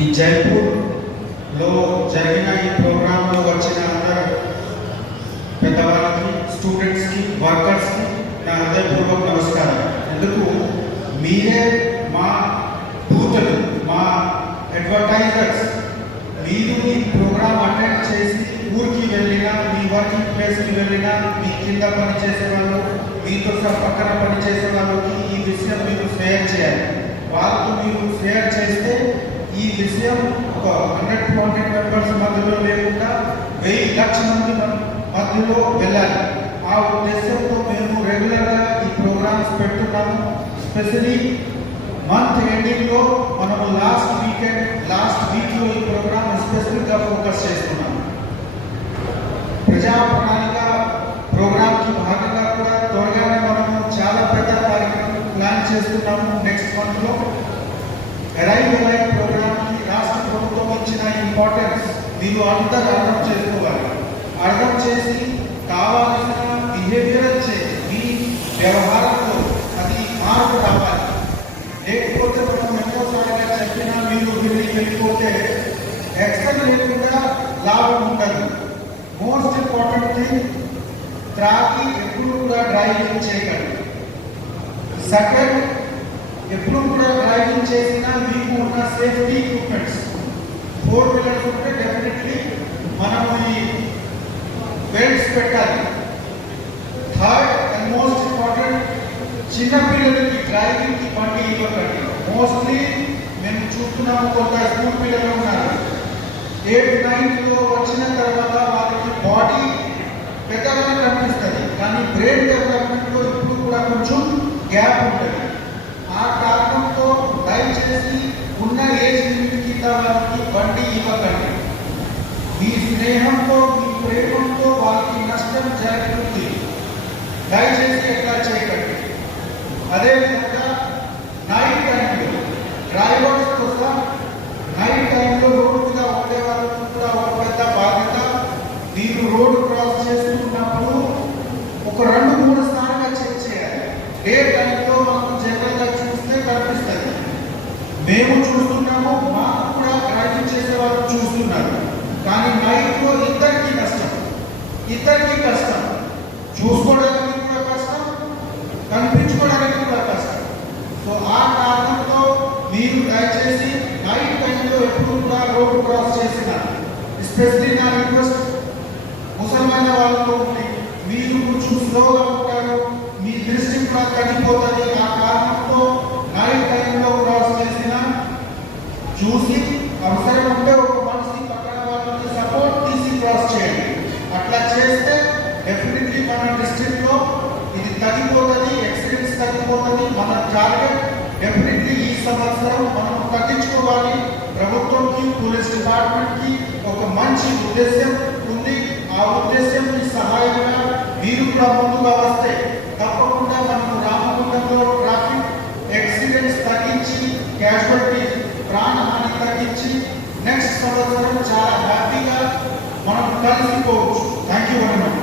ఈ జైపూర్లో జరిగిన ఈ ప్రోగ్రాంలో వచ్చిన అందరూ పెద్దవాళ్ళకి, స్టూడెంట్స్కి, వర్కర్స్కి నా హృదయపూర్వక నమస్కారం. ఎందుకు మీరే మా దూతలు, మా అడ్వర్టైజర్స్. మీరు ఈ ప్రోగ్రామ్ అటెండ్ చేసి ఊరికి వెళ్ళినా, మీ వర్కింగ్ ప్లేస్కి వెళ్ళినా, మీ కింద పనిచేసే వాళ్ళు, మీతో పక్కన పనిచేసే వాళ్ళకి ఈ విషయం మీరు షేర్ చేయాలి. వాళ్ళతో మీరు షేర్ చేస్తే ఈ విషయం ఒక 100-200 మెంబర్స్ మధ్యలో లేకుండా 1000 లక్షల మంది మధ్యలో వెళ్ళాలి. ఆ ఉద్దేశంతో మేము రెగ్యులర్గా ఈ ప్రోగ్రామ్స్ పెడుతున్నాము. స్పెషలీ మంత్ ఎండింగ్లో మనము లాస్ట్ వీక్లో ఈ ప్రోగ్రామ్ స్పెసిఫిక్గా ఫోకస్ చేస్తున్నాము. ప్రజా ప్రణాళిక ప్రోగ్రామ్కి భాగంగా కూడా త్వరగానే మనము చాలా పెద్ద కార్యక్రమం ప్లాన్ చేస్తున్నాము. నెక్స్ట్ మంత్లో అరైవ్ ప్రోగ్రామ్కి రాష్ట్ర ప్రభుత్వం ఇచ్చిన ఇంపార్టెన్స్ మీరు అందరూ అర్థం చేసుకోవాలి. అర్థం చేసి కావాల్సిన బిహేవియర్ చేసి మీ వ్యవహారంలో అది మార్పు రావాలి. లేకపోతే మనం ఎన్నోసారిగా చెప్పినా మీరు వెళ్ళిపోతే యాక్షన్ లేకుండా లాభం ఉండదు. మోస్ట్ ఇంపార్టెంట్ థింగ్, త్రాగి ఎప్పుడు కూడా డ్రైవింగ్ చేయగలరు. సెకండ్, ఎప్పుడు కూడా డ్రైవింగ్ చేసినా మీకు ఉన్న సేఫ్టీ ఎక్విప్మెంట్స్ 4 వీలర్స్ ఉంటే డెఫినెట్లీ మనము ఈ బెల్ట్స్ పెట్టాలి. థర్డ్ అండ్ మోస్ట్ ఇంపార్టెంట్, చిన్నపిల్లలకి డ్రైవింగ్కి బండి ఇవ్వకండి. మోస్ట్లీ మేము చూస్తున్నాము, కొంత స్కూల్ పిల్లలు ఉన్నారు, 8th 9th వచ్చిన తర్వాత వాళ్ళకి బాడీ పెద్దగా కనిపిస్తుంది, కానీ బ్రెయిన్ డెవలప్మెంట్లో ఇప్పుడు కూడా కొంచెం గ్యాప్ ఉంటుంది. ఆ కారణంతో దయచేసి ఉన్న ఏజ్ లిమిట్ కింద వాళ్ళకి బండి ఇవ్వకండి. మీ స్నేహంతో, మీ ప్రేమంతో వాళ్ళకి నష్టం జరుగుతుంది. దయచేసి ఎట్లా చేయకండి. అదేవిధంగా నైట్ టైంలో డ్రైవర్స్ కోసం నైట్ టైంలో రోడ్డు మీద ఉండే వాళ్ళకు కూడా ఒక పెద్ద బాధ్యత. మీరు రోడ్డు క్రాస్ చేస్తున్నప్పుడు ఒక 2-3 సార్లు చెక్ చేయాలి. డే టైంలో మనకు జనరల్గా చూస్తే కనిపిస్తుంది, మేము చూస్తున్నాము, మాకు కూడా డ్రైవింగ్ చేసే వాళ్ళు చూస్తున్నారు. కానీ నైట్లో ఇద్దరికి కష్టం, చూసుకోవడానికి కూడా కష్టం, కనిపించుకోవడానికి కూడా కష్టం. సో ఆ కారణంతో మీరు దయచేసి నైట్ టైంలో ఎప్పుడు కూడా రోడ్డు క్రాస్ చేసిన, ఎస్పెషలీ నా రిక్వెస్ట్ ముసల్మాన వాళ్ళతో ఉంది, మీరు కొంచెం స్లోగా ఉంటారు, మీ దృష్టి కూడా తగ్గిపోతుంది. ఆ కారణంతో నైట్ టైంలో క్రాస్ చేసిన చూసి అవసరం ఉంటే ఒక మనిషి పక్కన వాళ్ళకి సపోర్ట్ తీసి క్రాస్ చేయండి. అట్లా చేస్తే డెఫినెట్లీ మన డిస్ట్రిక్ట్లో ఇది తగ్గిపోతుంది, యాక్సిడెంట్స్ తగ్గిపోతుంది. మన టార్గెట్ డెఫినెట్లీ ఈ సంవత్సరం మనం తగ్గించుకోవాలి. ప్రభుత్వంకి, పోలీస్ డిపార్ట్మెంట్కి ఒక మంచి ఉద్దేశం ఉంది. ఆ ఉద్దేశంకి సహాయంగా మీరు కూడా ముందుగా వస్తే తప్పకుండా మనము రామగుండంలో ట్రాఫిక్ యాక్సిడెంట్స్ తగ్గించి, క్యాజువాలిటీస్, ప్రాణహాని తగ్గించి నెక్స్ట్ సంవత్సరం చాలా హ్యాపీగా మనం కలిసిపోవచ్చు. Thank you very much.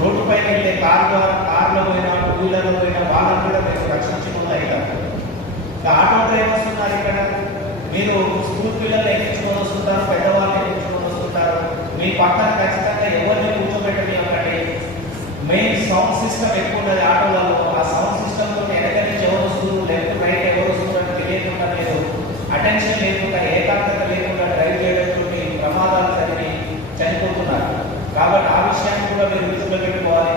Road పైన వెళ్ళే కార్లో పోయినా, 2 వీలర్లో పోయినా వాళ్ళని కూడా మీరు రక్షించకుండా ఆటో డ్రైవర్స్ ఉన్నారు ఇక్కడ. మీరు స్కూల్ పిల్లలు ఎక్కించుకొని వస్తుంటారు, పెద్దవాళ్ళు ఎక్కించుకొని వస్తుంటారు. మీ పక్కన ఖచ్చితంగా ఎవరిని కూర్చోబెట్టనివ్వకండి. మెయిన్ సౌండ్ సిస్టమ్ ఎక్కువ ఉన్నది ఆటోలలో. ఆ సౌండ్ సిస్టమ్తో వెనక నుంచి ఎవరు వస్తున్నారు, లెఫ్ట్ రైట్ ఎవరు వస్తున్నారు తెలియకుండా, మీరు అటెన్షన్ లేకుండా, ఏకాగ్రత లేకుండా డ్రైవ్ చేయడంతో ప్రమాదాలు జరిగి చనిపోతున్నారు. కాబట్టి ఆ విషయాన్ని కూడా మీరు దృష్టిలో పెట్టుకోవాలి.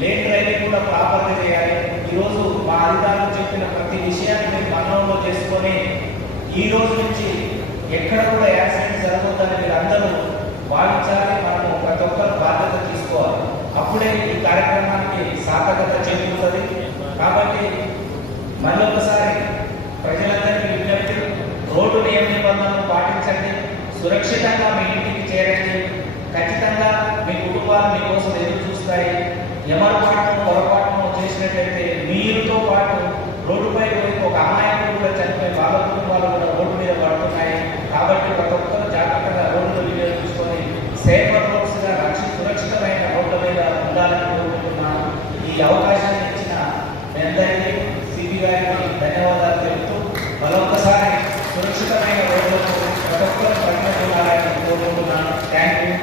లేట్ డ్రైవింగ్ కూడా ప్రాపర్గా చేయాలి. ఈరోజు మా అధికారులు చెప్పిన ప్రతి విషయాన్ని మీరు మనలో చేసుకొని ఈ రోజు నుంచి ఎక్కడ కూడా యాక్సిడెంట్ జరగొద్దని మీరు అందరూ భావించాలి. మనము ప్రతి ఒక్కరు బాధ్యత తీసుకోవాలి. అప్పుడే ఈ కార్యక్రమానికి సార్థకత చేకూరుతుంది. కాబట్టి మళ్ళీ ఒకసారి ప్రజలందరికీ విజ్ఞప్తి, రోడ్డు నియమ నిబంధనలు పాటించండి, సురక్షితంగా మీ ఇంటికి చేరండి. ఖచ్చితంగా మీ కుటుంబాలు మీకోసం ఎదురు చూస్తాయి. ఎమరపాటును, పొరపాటును చేసినట్లయితే మీరుతో పాటు రోడ్డుపై ఒక అమాయకులు కూడా చనిపోయి వాళ్ళ కుటుంబాలు కూడా రోడ్డు మీద పడుతున్నాయి. కాబట్టి ప్రతి ఒక్కరు జాగ్రత్తగా రోడ్డు వినియోగించుకొని సేఫర్ రోడ్స్గా సురక్షితమైన రోడ్ల మీద ఉండాలని కోరుకుంటున్నాను. ఈ అవకాశాన్ని ఇచ్చిన మీ అందరికీ సిపి గారికి ధన్యవాదాలు తెలుపుతూ మరొకసారి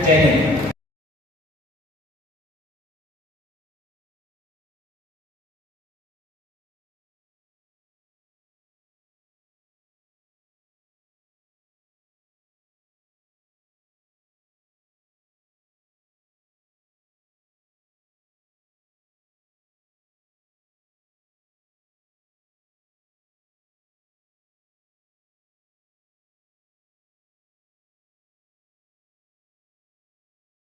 జై హింద్.